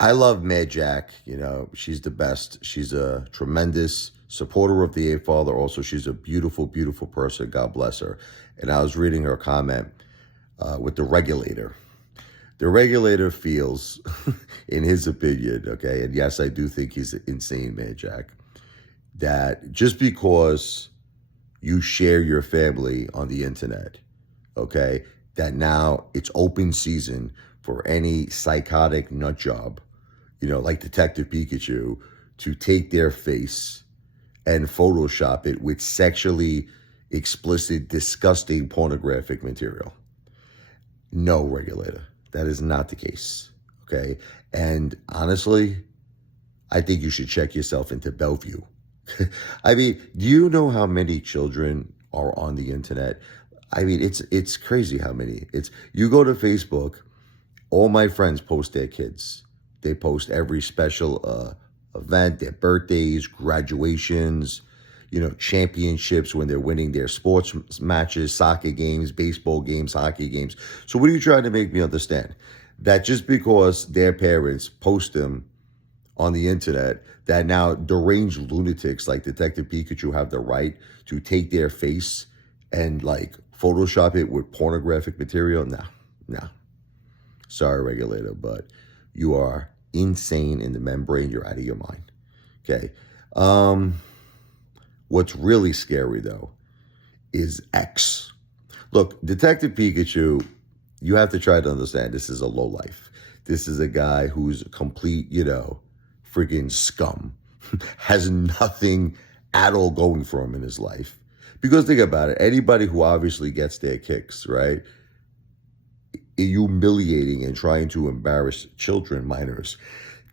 I love Mad Jack. She's the best. She's a tremendous supporter of the Apefather. Also, she's a beautiful, beautiful person. God bless her. And I was reading her comment with the regulator. The regulator feels, in his opinion, okay, and yes, I do think he's insane, Mad Jack, that just because you share your family on the internet, okay, that now it's open season for any psychotic nut job, like Detective Pikachu, to take their face and Photoshop it with sexually explicit, disgusting, pornographic material. No, regulator, that is not the case, okay? And honestly, I think you should check yourself into Bellevue. I mean, do you know how many children are on the internet? I mean, it's crazy how many. You go to Facebook, all my friends post their kids. They post every special event, their birthdays, graduations, championships when they're winning their sports matches, soccer games, baseball games, hockey games. So what are you trying to make me understand? That just because their parents post them on the internet, that now deranged lunatics like Detective Pikachu have the right to take their face and like Photoshop it with pornographic material? No, no. Sorry, regulator, but you are insane in the membrane. You're out of your mind. Okay. What's really scary though is X. Look, Detective Pikachu, you have to try to understand this is a lowlife. This is a guy who's a complete, freaking scum. Has nothing at all going for him in his life. Because think about it, anybody who obviously gets their kicks, right? Humiliating and trying to embarrass children, minors,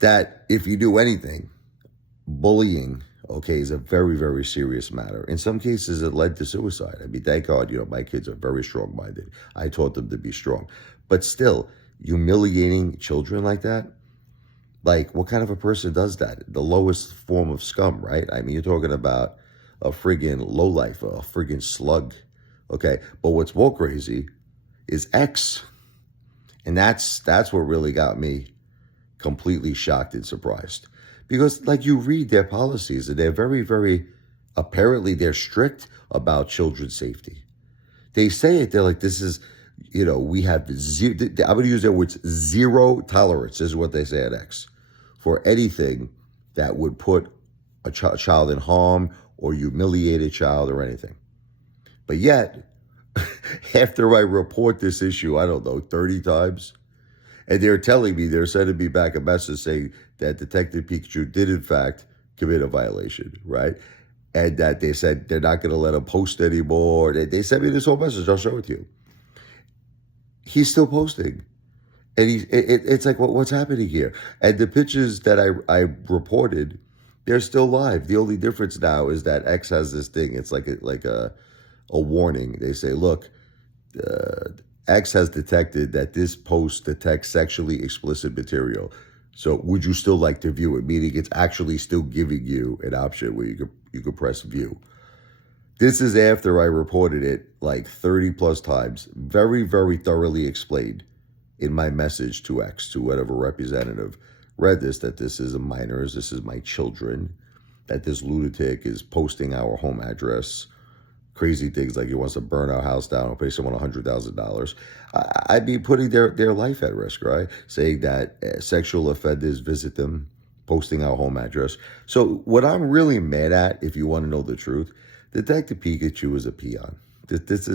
that if you do anything, bullying, okay, is a very, very serious matter. In some cases, it led to suicide. I mean, thank God, my kids are very strong-minded. I taught them to be strong. But still, humiliating children like that, like, what kind of a person does that? The lowest form of scum, right? I mean, you're talking about a friggin' lowlife, a friggin' slug, okay? But what's more crazy is X. And that's what really got me completely shocked and surprised. Because, like, you read their policies, and they're very, very, apparently they're strict about children's safety. They say it, they're like, this is, we have zero, I'm going to use their words, zero tolerance, is what they say at X, for anything that would put a child in harm or humiliate a child or anything. But yet, after I report this issue, I don't know, 30 times, and they're sending me back a message saying that Detective Pikachu did in fact commit a violation, right? And that they said they're not going to let him post anymore. They sent me this whole message. I'll share it with you. He's still posting. And it's like, what's happening here? And the pictures that I reported, they're still live. The only difference now is that X has this thing. It's like a warning. They say, look, X has detected that this post detects sexually explicit material. So would you still like to view it? Meaning it's actually still giving you an option where you could press view. This is after I reported it like 30 plus times, very, very thoroughly explained in my message to X, to whatever representative read this, that this is a minors, this is my children, that this lunatic is posting our home address, crazy things like he wants to burn our house down or pay someone $100,000. I'd be putting their life at risk, right? Saying that sexual offenders visit them, posting our home address. So what I'm really mad at, if you want to know the truth, Detective Pikachu is a peon. This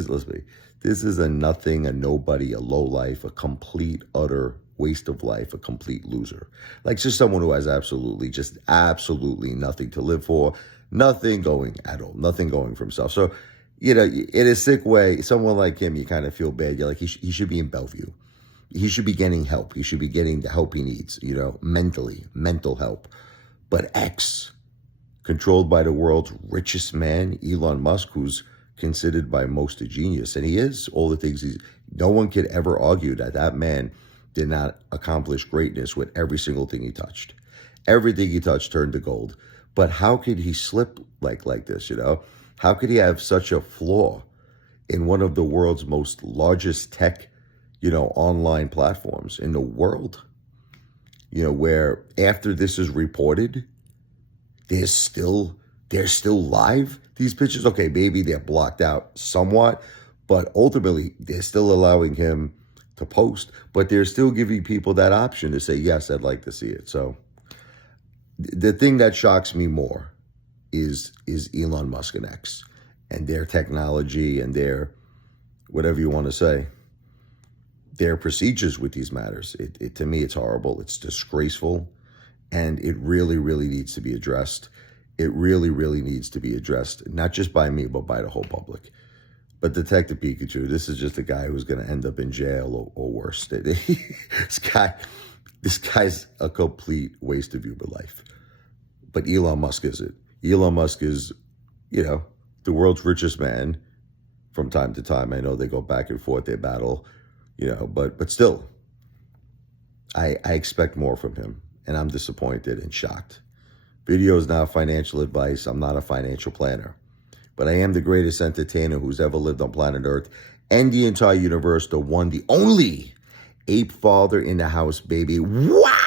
is a nothing, a nobody, a lowlife, a complete, utter waste of life, a complete loser. Like just someone who has absolutely nothing to live for, nothing going at all, nothing going for himself. So, in a sick way, someone like him, you kind of feel bad. You're like, he should be in Bellevue. He should be getting help. He should be getting the help he needs, mentally, mental help. But X, controlled by the world's richest man, Elon Musk, who's considered by most a genius, and he is all the things no one could ever argue that man did not accomplish greatness with every single thing he touched. Everything he touched turned to gold. But how could he slip like this, How could he have such a flaw in one of the world's most largest tech, online platforms in the world? where after this is reported, they're still live, these pictures. Okay, maybe they're blocked out somewhat, but ultimately they're still allowing him to post, but they're still giving people that option to say, yes, I'd like to see it. So the thing that shocks me more is Elon Musk and X and their technology and their, whatever you want to say, their procedures with these matters. It to me, it's horrible. It's disgraceful. And it really, really needs to be addressed. It really, really needs to be addressed, not just by me, but by the whole public. But Detective Pikachu, this is just a guy who's going to end up in jail or worse. This guy's a complete waste of human life. But Elon Musk isn't. Elon Musk is, the world's richest man from time to time. I know they go back and forth, they battle, but still, I expect more from him. And I'm disappointed and shocked. Video is not financial advice. I'm not a financial planner. But I am the greatest entertainer who's ever lived on planet Earth and the entire universe, the one, the only Apefather in the house, baby. Wow!